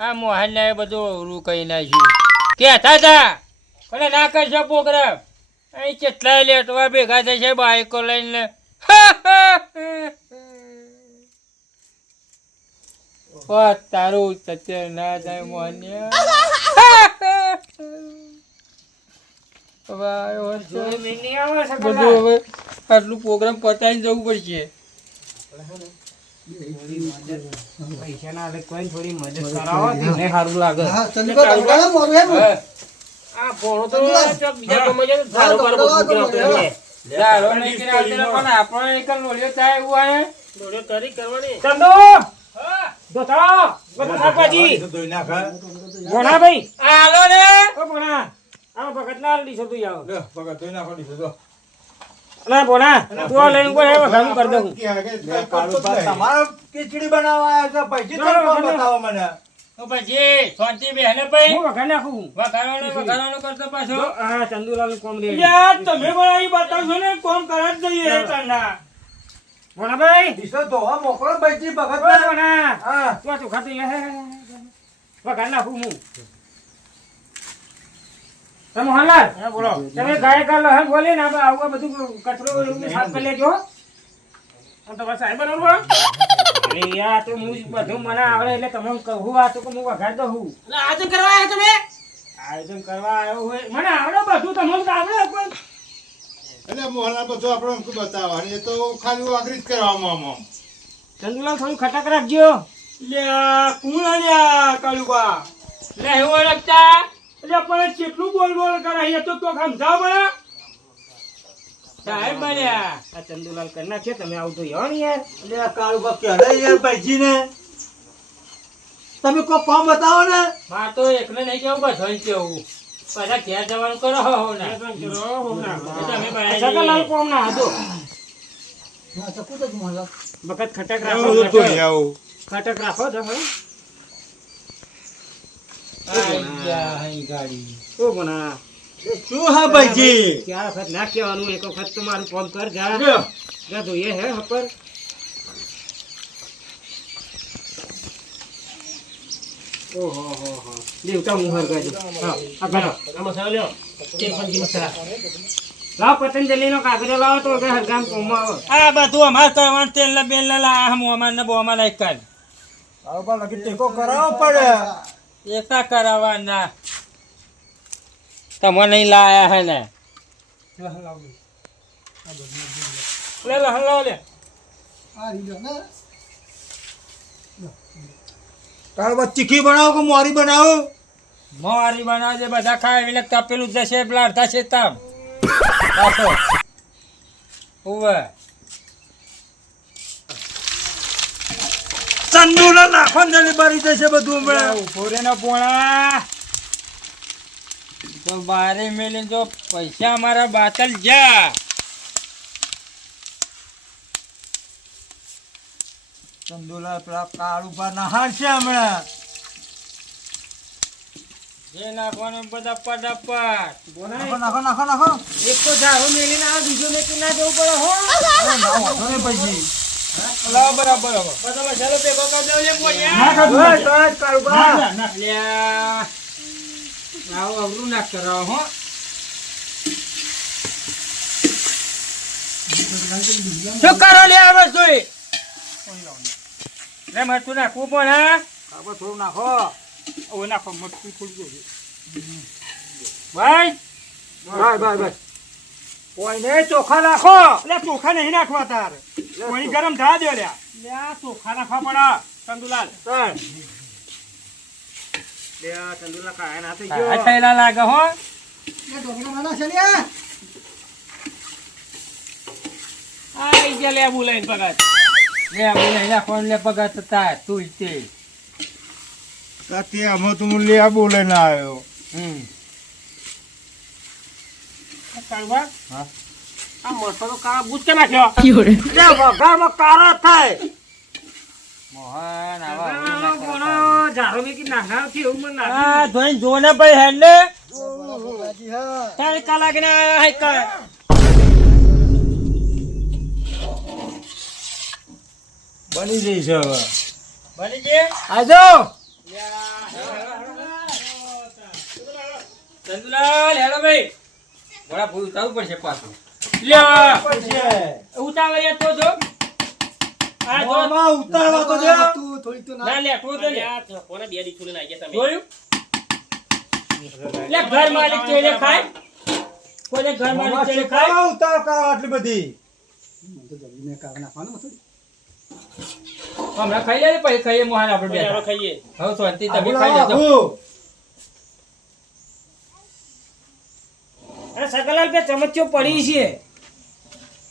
આ મોહન ને બધું અવરું કહી નાખ્યું કેતા હતા પણ ના કરશો પ્રોગ્રામ અહીં કેટલાય લેટવા ભેગા થશે બાઈકો લઈને તારું સત્ય ના થાય મોહન આટલું પ્રોગ્રામ પતાવીને જવું પડશે પૈસા ના કોઈ થોડી મદદ કરાવો તેને સારું લાગે ખીચડી બનાવવા બતાવો મને પછી શાંતિ બેહને ભાઈ હું વઘાર નાખું વઘારવાનો કરતો પાછો હા ચંદુલાલ કોમ રે યાર તમે પણ બતાવશો ને કોમ કરા જ જઈએ ચંદા બોલા ભાઈ દિશો ધોવા મોકલો ભાઈજી ભગત બોલા હા તું તો ખાતી વઘાર નાખું હું તમે હાલાર હા બોલો તમે ગાય કાલ હે બોલે ને આવું બધું કચરો સાફ કરી લેજો તો બસ આઈ બરોબર અરે યાર તો હું બધું મને આવડે એટલે તમને કહું આ તો હું વઘાર દઉં એટલે આયોજન કરવા આવ્યા તમે આયોજન કરવા આવ્યો હોય મને આવડે બધું તમને આવડે કોઈ એટલે મોહનલાલ બધું આપણે બતાવવાની એ તો ખાલી વાગરી જ કરવામાં ચંદુલાલ થોડું ખટક રાખજો લે કોણ આલ્યા કાલુબા લે હું ઓળખતા એટલે પણ કેટલું બોલ બોલ કરે એ તો સમજાવ મને સાહેબ બન્યા આ ચંદુલાલ કરી નાખે તમે આવું તો યાર યાર એટલે કાળુબા કહેલે યાર ભાઈજી ને તમે કોઈ કામ બતાવો ને માર તો એકને નહીં કેવું બધોય કેવું પાછા ઘેર જવાનું કરો હો ના તમે સકલાલ કોમ ના હતો ના સકુ તો મોલા બકત ખટક રાખો ખટક રાખો તો હવે આયા હઈ ગાડી ઓ બના શું હા ભાઈજી ક્યાં વખત ના કહેવાનું એક વખત તો મારું કામ કર જા જા જોઈએ હે હપર ઓહો હો હો દેવતા મુહર ગાજો હા આ ગાજો આ મસાલા લ્યો તેલ પંજી મસાલા લાવ પતંજલિ નો કાગળો લાવો તો કે હરગામ કોમમાં આવો આ બધું અમાર કરવાનું તેલ ને બેલ ને લા હમ અમાર ને બોમા લાઈક કર આવો પણ લગી ટેકો કરાવવો પડે એકતા કરાવવાના તમે નહીં લાયા હે ને લે હલાવ લે આ રીલો ને કાળુબા ચીખી બનાવો કે મોરી બનાવો મોરી બનાવજે બધા ખાય એટલે તપેલું જશે પેલા થશે તમ પાછો ઉવે ચંદુલા નાખો ને બારી જશે બધું હમણાં ઉભો રે ને પોણા તો બારે મેલે જો પૈસા મારા બાતલ જા ચંદુલા પેલા કાળુબા નહાર છે હમણાં જે નાખવાનું બધા પડાપટ નાખો નાખો નાખો નાખો એક તો ઝાડો મેલીને આ બીજો મેકી ના જવું પડે હો પછી બરાબર બધા મસાલો ભેગો કરી દઉં લે મોયા કાળુબા લ્યા આવો અવરું ના કરાવો હો શું કરો લે આવે જોઈ લે મરતું નાખવું પણ હા કાબો થોડું નાખો ઓ નાખો મરતું થોડું ભાઈ ભાઈ કોઈ ને ચોખા નાખો એટલે ચોખા નહીં નાખવા તાર કોઈ ગરમ થા દે લે ચોખા નાખવા પડે ચંદુલાલ લે ચંદુલા કાય ના થઈ ગયો થયેલા લાગે હો લે ઢોકળા માના છે લે આઈ જે લે બોલાઈ પગત લે બોલાઈ નાખો લે પગત તા તું તે તે અમે તું લે બોલે ના આવ્યો કાળવા હા આ મસાલો કાળા બુજ કે નાખ્યો લે વઘારમાં કાળો થાય મોહન આવા કોનો જારો મે કે નાના થી એવું મને લાગે આ જોઈ જોને ભાઈ હેલે તારે કાલા કે ના હાઈ કા બની જઈ છે હવે બની જે આજો ચંદુલાલ હેલો ભાઈ વડા ફૂલ ઉતારવું પડશે પાછું લ્યો પડશે. ઉતાવળિયા તો જો આ જો મોંમાં ઉતારવા તો દે. ના લે તો લે કોને બે દી છોડીને આવી ગયા તમે જોયું લે ઘર માલિક ચેલે ખાય કોને ઘર માલિક મોંમાં ચેલે ખાય ચેપા ઉતાર કરો આટલી બધી. હમણાં ખાઈ લે પછી ખાઈએ મોહન આપણે હવે બે ખાઈએ હવે શાંતિ તમે આબુ ખાઈ લાવો, લેજો આબુ. અરે સકલાલ બે ચમચો પડી છે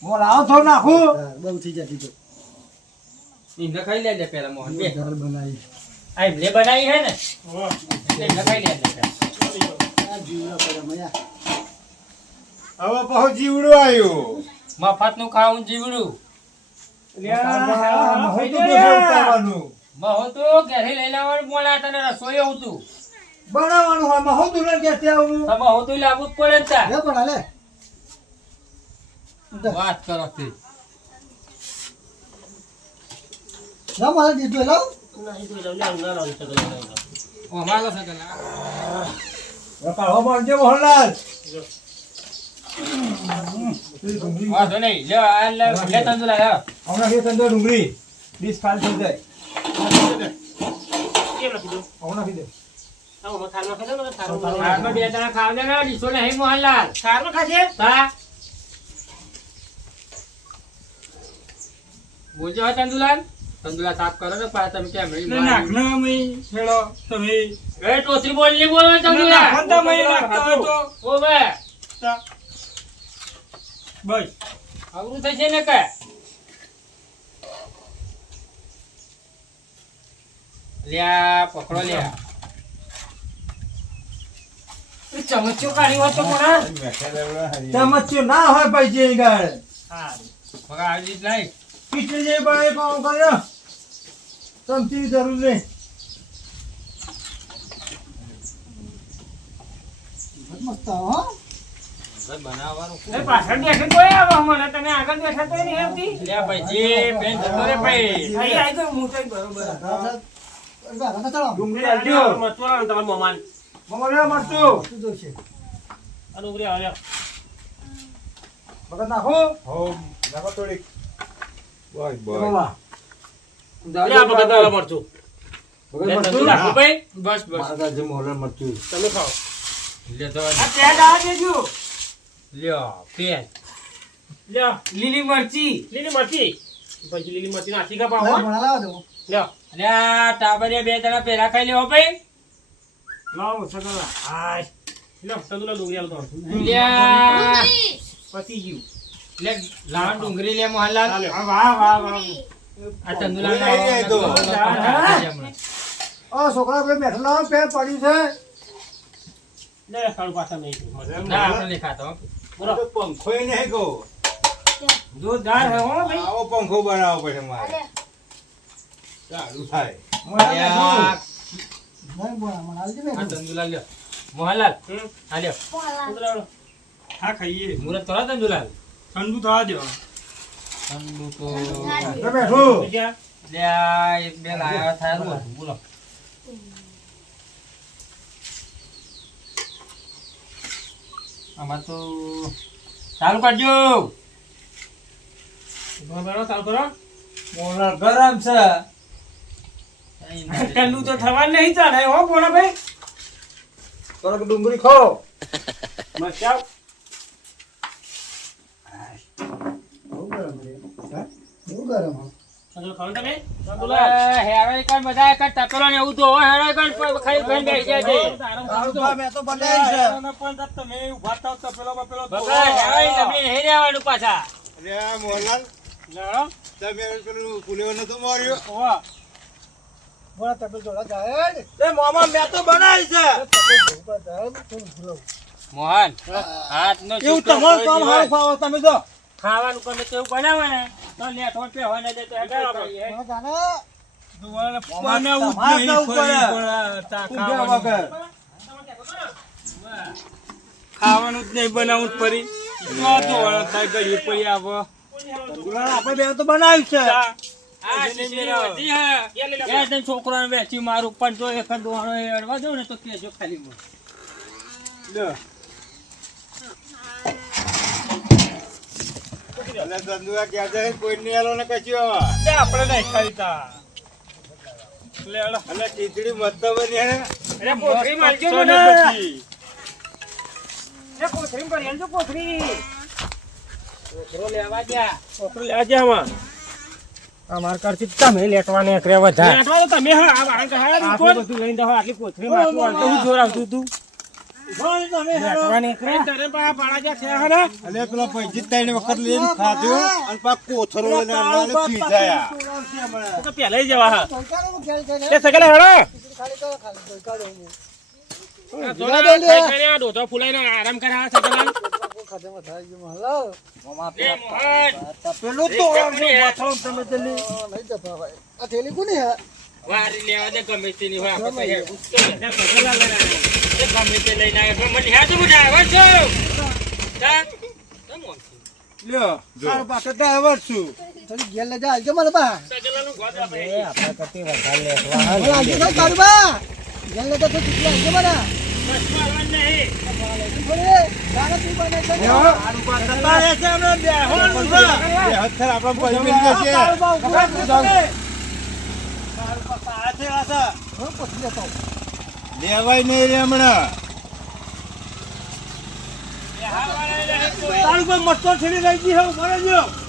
મોં લાવો થોડું નાખું. ઇન્દ્ર ખાઈ લે પેલા મોહન બે બનાવી. આ એમને બનાવી હે ને ઇન્દ્ર ખાઈ લે પેલા. હવે પાછું જીવડું આવ્યું. મફતનું ખાવું જીવડું ઉતારવાનું, હોય તો બધું ઉતારવાનું. મહો તો ઘરે લઈ લાવવાનું બોલા તને રસોઈ હતું બનાવવાનું હોય માં હું દુલ્હન કે ત્યાં આવું. તમે હો તો લાવવું જ પડે ને તાર. લે પણ હાલે. વાત કરો તે ના મારે દીધું લાવ. અમારો છે કે કાઢો બાંધજો મોહનલાલ. વાંધો નહીં લે આ લે તંદુલા લે હમણાં કે તંદો ડુંગળી ડીશ ખાલી થઈ જાય. કેમ લખી દો હમણાં કીધે. થાળમાં ખાઈ દો ને થાળમાં હાથમાં બે જણા ખાવ દે ને ડીશો નહીં મોહનલાલ થાળમાં ખાશે તા બોલજો હા તંદુલાલ તંદુલા સાફ કરો ને પા તમે કેમ નાખના મય છેડો તમે એ ટોસરી બોલ ની બોલો તંદુલા નાખતા મય નાખતા હોય તો ઓ બે બસ આવરું થઈ છે ને કે લ્યા પકડો લ્યા એ ચમચો કાઢી હોત તો મોણા ચમચ્યો ના હોય પૈસે અહીં ગાળ. હા પકડ આવી જ નહીં ખીચડી જેવી બનાવી કામ કર્યો. ચમચીની જરૂર નહીં. મસ્ત હો. બનાવવાનું એ પાછળ બેઠે કોઈ આવો મને તમે આગળ બેઠા તો નહીં આવતી લ્યા ભાઈ બેન જતો રે ભાઈ અહીં આવી ગયો હું તો બરોબર ડુંગળી નાખજો. મતવાળા તમારા મોમાન મમરા મરચું. આ ડુંગળી આવ્યા ભગત નાખો. હો, નાખો થોડીક. બસ, બસ. બાબા. લે આ બગા દાળ મરચું ભગત લે મરચું. તંદુલા આપો ભાઈ બસ બસ મારા જે મોહનલાલ મરચું. તમે ખાઓ લે તો આ પેડ આ દેજો લ્યો પેન લ્યો લીલી મરચી લીલી મરચી પછી લીલી મરચી નાખી કા પાવા લ્યો લ્યા ટાબરિયા બે જણા પેલા ખાઈ લેવો ભાઈ લાવો સગલા હાય લ્યો તંદુલા ડુંગળી આલો તો લ્યા પતી ગયું લે લાવણ ડુંગળી લે મોહનલાલ આ વાહ વાહ વાહ આ તંદુલા બોલાઈ જાય તો. છોકરા બે બેઠેલા પેર પડ્યું છે. લે ખાડું પાછા નહીં ના આપણે નહીં ખાતો આ તો પંખોય નહીં કહો. જોરદાર હે હો ભાઈ આવો પંખો બનાવવો પડે મારે. ચાલુ થાય. લ્યા આ તંદુલા લ્યો મોહનલાલ આ લ્યો તંદુલા હા ખાઈએ મુરત કરો તંદુલાલ ઠંડુ થવા દો ઠંડુ તો બે બેઠું. બીજા લ્યા એક બે લાયા થાય બોલ બોલો આમાં તો ચાલુ કરજો બનાવો ચાલુ કરો મોહનલાલ ગરમ છે. ઠંડુ તો થવા નહીં ચાલે હો કોણા ભાઈ થોડોક ડુંગળી ખો. મરચાવ બહુ ગરમ છે. હે? બહુ ગરમ હો. તંદુલા ખાવ તમે હેરો એક બધા એક તપેલો ને એવું તો હેરો એક ખાઈ ખાઈ બેસી જાય છે સારું તો મેં તો બનાવી છે. તમે ઉભા થાવ તો પેલો પેલો બકા હેરો તમને નહીં રહેવાનું પાછા અરે આ મોહનલાલ, તમે પેલું કુલેવર નતું માર્યું? બોલા તપેલ જોડા જાય ને. એ મામા મેં તો બનાવી છે. મોહન હાથ નો એવું તમારું કામ હારું ખાવો તમે જો. ખાવાનું ગમે તેવું બનાવે ને તો લે થોડ પે હોય ને દે તો હેડો કરીએ. બનાવવું ખાવાનું જ નહીં બનાવવું જ પડી આપણે બે તો બનાવ્યું છે. આ શીશી હતી હે એ તને છોકરાને વેચી મારું પણ જો એક દોણો એડવા દઉં ને તો કેજો ખાલી મને એટલે ધંધુઆ ક્યાં જાય કોઈ નહીં આલો ને કશું આપણે નહીં ખાઈતા એટલે ખીચડી મસ્ત બની હે અરે કોથળી માલજો મને એ કોથળી પર એલજો કોથળી કોથરો લેવા ગયા છોકરો લેવા ગયા આમાં અમાર કરતી તમે લેટવા ને એકરે વધારે આટલા તો તમે હા આ વાળા કહાયા આટલું કોણ બધું લઈને દો આટલી કોથળી માં આટલું આલતો હું જોર આવતું તું લેટવા ને એકરે તારે પા પાડા જા થયા હે ને એટલે પેલા પૈસી 3 વખત લઈને ખાધો અને પાક કોથરો લઈને આને પીજાયા તો પહેલા જવા હા એ સગલે હેડો દોતો ફૂલાઈને આરામ કરે હા સગલા પેલું તો તમે જલ્દી નહીં જતા ભાઈ આ થેલી કોની હે વારી લેવા દે ગમે તે ની હોય આપણે પછી ગુસ્સો ને પગલા લઈને એ ગમે તે લઈને આવે પણ મને હેતુ બધા આવે છો તા તમ લ્યો સારો પાછો ડ્રાઈવર છું થોડી ઘેર લઈ જા આવજો મને બા સગલાનું ગોદ આપણે એ આપણે કરતી વધારે લેટવા હા મને આવજો ભાઈ તારું બા ઘેર લઈ જા તો ચૂકી આવજો મને બસ મારવા નહીં થોડી ગાના તું બને છે સારું પાછો તારે છે અમે બેહોણ બે હથર આપણા પૈ મિલ જશે હું પછી લેતો લેવાય નહીં રે હમણાં તારું કોઈ મસ્તો છેડી લઈ ગઈ હે બરાબર